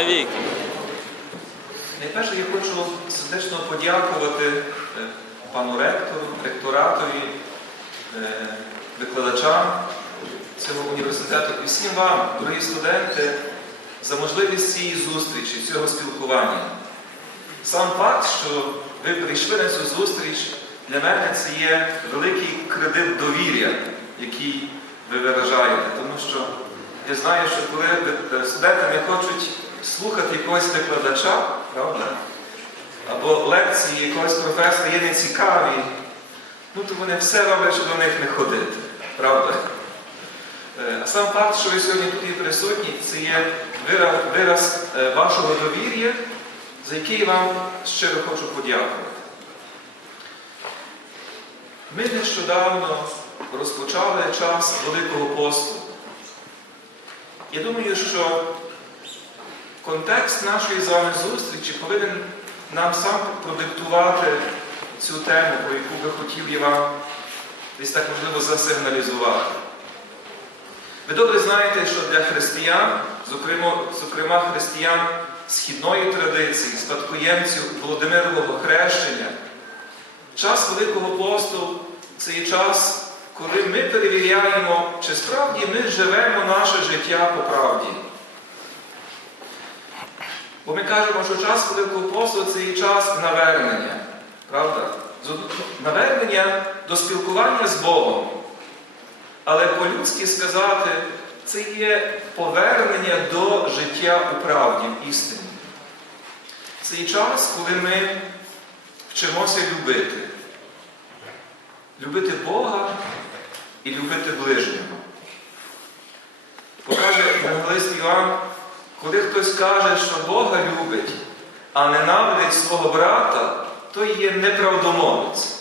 навіки. Найперше я хочу сердечно подякувати е, пану ректору, ректоратові, е, викладачам цього університету і всім вам, дорогі студенти, за можливість цієї зустрічі, цього спілкування. Сам факт, що ви прийшли на цю зустріч, для мене це є великий кредит довір'я, який ви виражаєте. Тому що я знаю, що коли е, студенти не хочуть слухати якогось викладача, правда? Або лекції якогось професора є нецікаві, ну то вони все роблять, щоб до них не ходити. Правда? Е, А сам факт, що ви сьогодні тут є присутні, це є вираз, вираз е, вашого довір'я, за який вам щиро хочу подякувати. Ми нещодавно розпочали час Великого посту. Я думаю, що контекст нашої з вами зустрічі повинен нам сам продиктувати цю тему, про яку би хотів я вам десь так можливо засигналізувати. Ви добре знаєте, що для християн, зокрема, зокрема християн східної традиції, спадкоємців Володимирового хрещення, час Великого посту це є час, коли ми перевіряємо, чи справді ми живемо наше життя по правді. Бо ми кажемо, що час Великого посту це є час навернення. Правда? Навернення до спілкування з Богом. Але по-людськи сказати, це є повернення до життя у правді, в істині. Це є час, коли ми вчимося любити. Любити Бога і любити ближнього. Покаже Евангелист Іван, коли хтось каже, що Бога любить, а ненавидить свого брата, то є неправдомовець.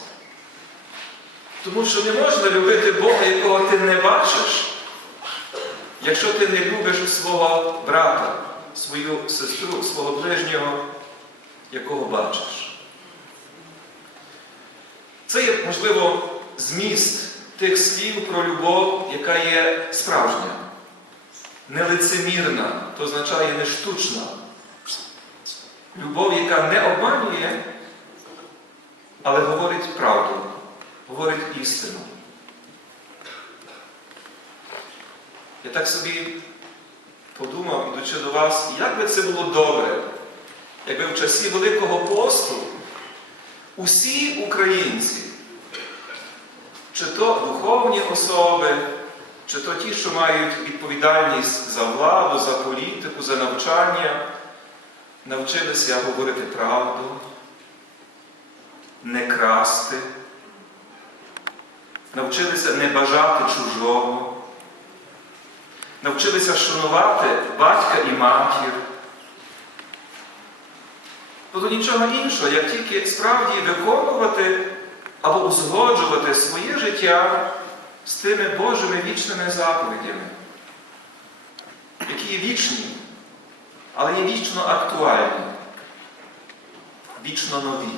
Тому що не можна любити Бога, якого ти не бачиш, якщо ти не любиш свого брата, свою сестру, свого ближнього, якого бачиш. Це є, можливо, зміст тих слів про любов, яка є справжня, нелицемірна, то означає не штучна. Любов, яка не обманює, але говорить правду, говорить істину. Я так собі подумав, ідучи до вас, як би це було добре, якби в часі Великого посту усі українці, чи то духовні особи, чи то ті, що мають відповідальність за владу, за політику, за навчання, навчилися говорити правду, не красти, навчилися не бажати чужого, навчилися шанувати батька і матір. Тобто нічого іншого, як тільки справді виконувати або узгоджувати своє життя з тими Божими вічними заповідями, які є вічні, але є вічно актуальні, вічно нові.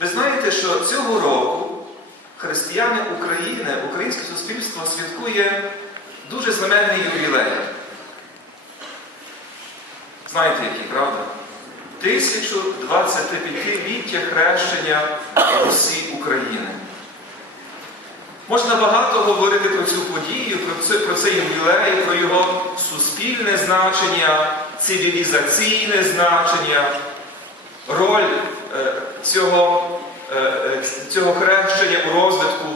Ви знаєте, що цього року християни України, українське суспільство святкує дуже знаменний ювілей. Знаєте, який, правда? 1025-ліття хрещення Русі України. Можна багато говорити про цю подію, про це, про цей ювілей, про його суспільне значення, цивілізаційне значення, роль е, цього, е, е, цього хрещення у розвитку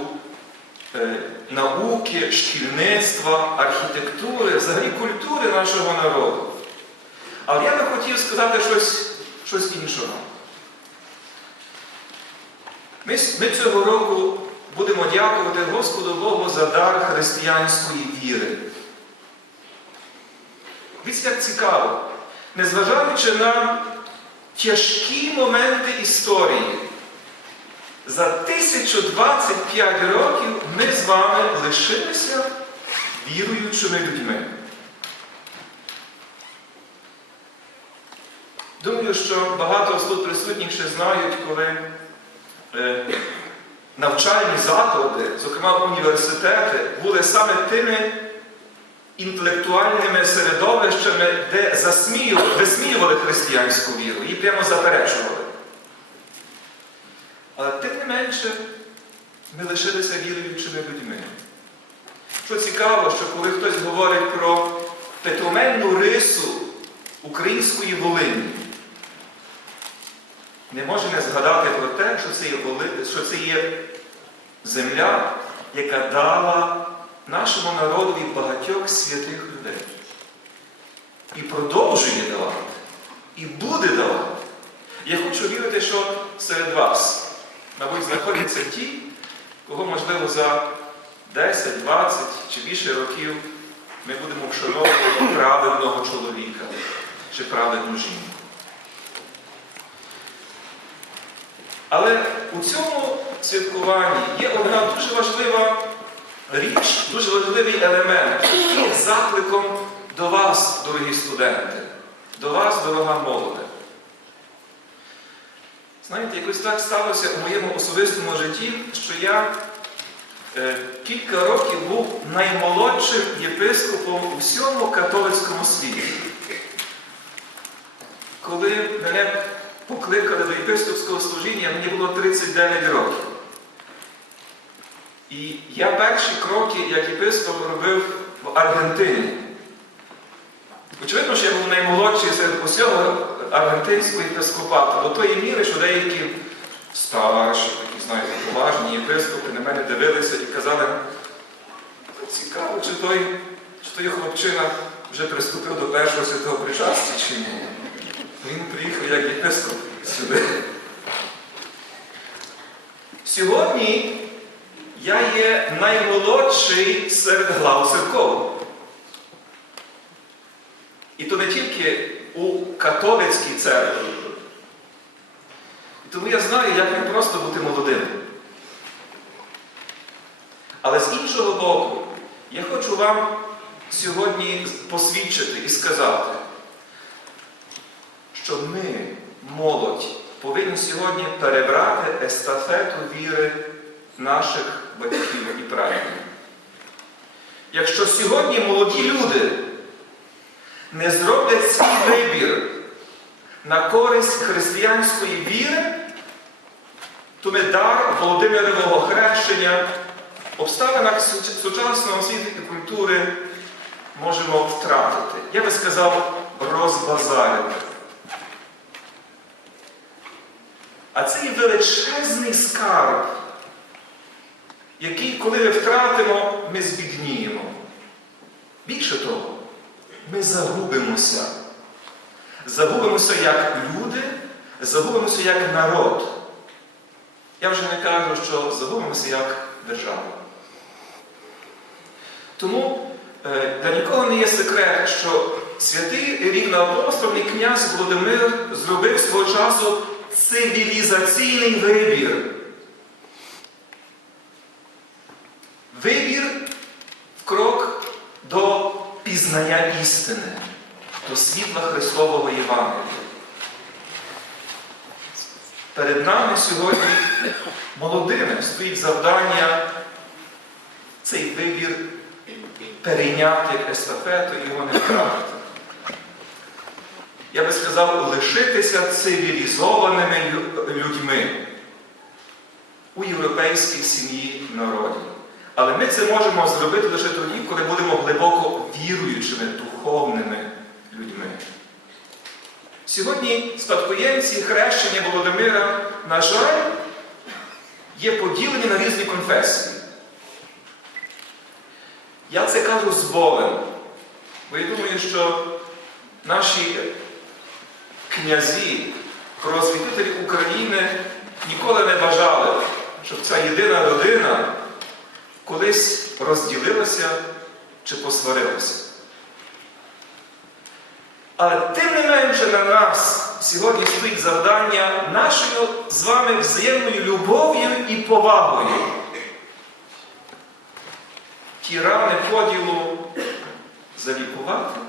е, науки, шкільництва, архітектури, взагалі культури нашого народу. Але я би хотів сказати щось, щось іншого. Ми, ми цього року будемо дякувати Господу Богу за дар християнської віри. Дивіться, як цікаво. Незважаючи на тяжкі моменти історії, за 1025 років ми з вами лишилися віруючими людьми. Думаю, що багато з тут присутніх ще знають, коли е, навчальні заклади, зокрема університети, були саме тими інтелектуальними середовищами, де засміювали, висміювали християнську віру, її прямо заперечували. Але тим не менше, ми лишилися віруючими людьми. Що цікаво, що коли хтось говорить про петроменну рису української Волині, не може не згадати про те, що це є, що це є земля, яка дала нашому народові багатьох святих людей. І продовжує давати, і буде давати. Я хочу вірити, що серед вас, мабуть, знаходяться ті, кого, можливо, за 10, 20 чи більше років ми будемо вшановувати праведного чоловіка чи праведну жінку. Але у цьому святкуванні є одна дуже важлива річ, дуже важливий елемент, є закликом до вас, дорогі студенти, до вас, дорога молоде. Знаєте, якось так сталося у моєму особистому житті, що я е, кілька років був наймолодшим єпископом у всьому католицькому світі. Коли мене покликали до єпископського служіння, мені було 39 років. І я перші кроки як єпископ робив в Аргентині. Очевидно, що я був наймолодший серед усього аргентинського єпископату, до тої міри, що деякі старші, такі, знаєте, поважні єпископи на мене дивилися і казали, цікаво, чи той, чи той хлопчина вже приступив до першого святого причастя, чи ні. Він приїхав як єпископ сюди. Сьогодні я є наймолодший серед глав церков. І то не тільки у католицькій церкві. Тому я знаю, як не просто бути молодим. Але з іншого боку, я хочу вам сьогодні посвідчити і сказати, що ми, молодь, повинні сьогодні перебрати естафету віри наших батьків і прадідів. Якщо сьогодні молоді люди не зроблять свій вибір на користь християнської віри, то ми дар Володимирового хрещення обставинах сучасного світу культури можемо втратити. Я би сказав, розбазарити. А це є величезний скарб, який, коли ми втратимо, ми збідніємо. Більше того, ми загубимося. Загубимося як люди, загубимося як народ. Я вже не кажу, що загубимося як держава. Тому е, для нікого не є секрет, що святий рівноапостольний князь Володимир зробив свого часу цивілізаційний вибір. Вибір в крок до пізнання істини, до світла Христового Євангелія. Перед нами сьогодні молодими стоїть завдання цей вибір перейняти естафету і його не втратити. Я би сказав, лишитися цивілізованими людьми у європейській сім'ї народів. Але ми це можемо зробити лише тоді, коли будемо глибоко віруючими, духовними людьми. Сьогодні спадкоємці хрещення Володимира, на жаль, є поділені на різні конфесії. Я це кажу з болем, бо я думаю, що наші князі, просвітителі України ніколи не бажали, щоб ця єдина родина колись розділилася чи посварилася. Але тим не менше на нас сьогодні стоїть завдання нашою з вами взаємною любов'ю і повагою. Ті рани поділу залікувати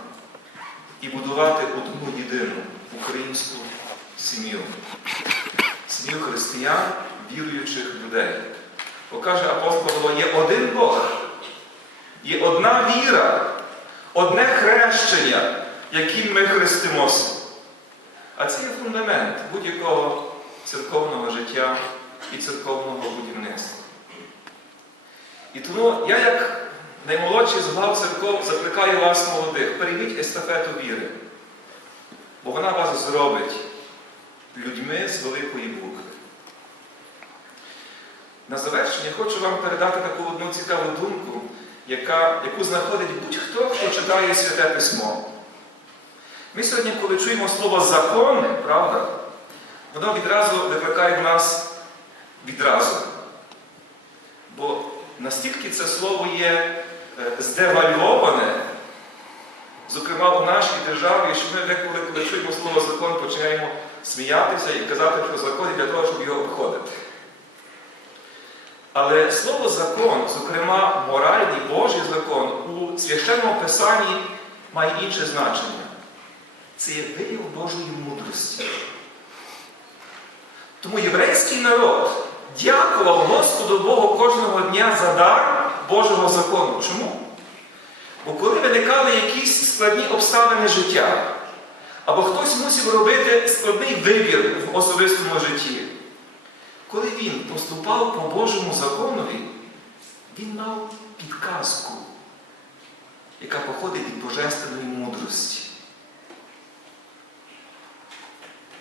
і будувати одну єдину українську сім'ю. Сім'ю християн, віруючих людей. Бо каже апостол Павло, є один Бог, є одна віра, одне хрещення, яким ми хрестимося. А це є фундамент будь-якого церковного життя і церковного будівництва. І тому я, як наймолодший з глав церков, закликаю вас, молодих, перейміть естафету віри, бо вона вас зробить людьми з великої букви. На завершення хочу вам передати таку одну цікаву думку, яка, яку знаходить будь-хто, хто читає Святе Письмо. Ми сьогодні, коли чуємо слово закони, правда, воно відразу викликає в нас відразу. Бо настільки це слово є е, здевальоване, зокрема у нашій державі, що ми деколи, коли чуємо слово закон, починаємо сміятися і казати, що закон для того, щоб його обходити. Але слово закон, зокрема моральний Божий закон, у священному писанні має інше значення. Це є вияв Божої мудрості. Тому єврейський народ дякував Господу Богу кожного дня за дар Божого закону. Чому? Бо коли виникали якісь складні обставини життя, або хтось мусив робити складний вибір в особистому житті, коли він поступав по Божому законові, він мав підказку, яка походить від божественної мудрості.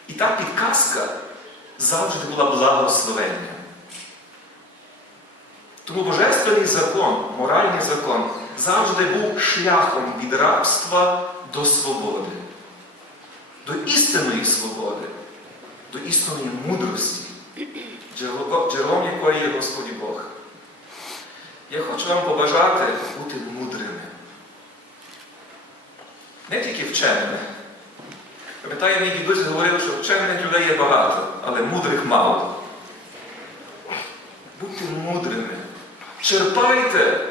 І та підказка завжди була благословенням. Тому божественний закон, моральний закон, завжди був шляхом від рабства до свободи, до істинної свободи, до істинної мудрості, джерело- джерелом якої є Господь Бог. Я хочу вам побажати бути мудрими. Не тільки вченими. Пам'ятаю, мій дідусь говорив, що вчених людей є багато, але мудрих мало. Будьте мудрими. Черпайте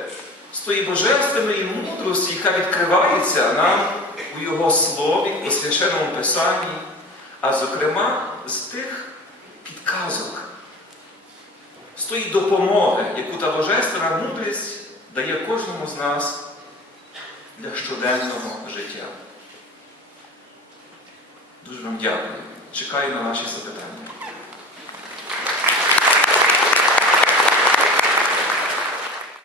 з тої божественної мудрості, яка відкривається нам у Його слові, у священному Писанні, а зокрема з тих підказок, з тої допомоги, яку та божественна мудрість дає кожному з нас для щоденного життя. Дуже вам дякую. Чекаю на ваші запитання.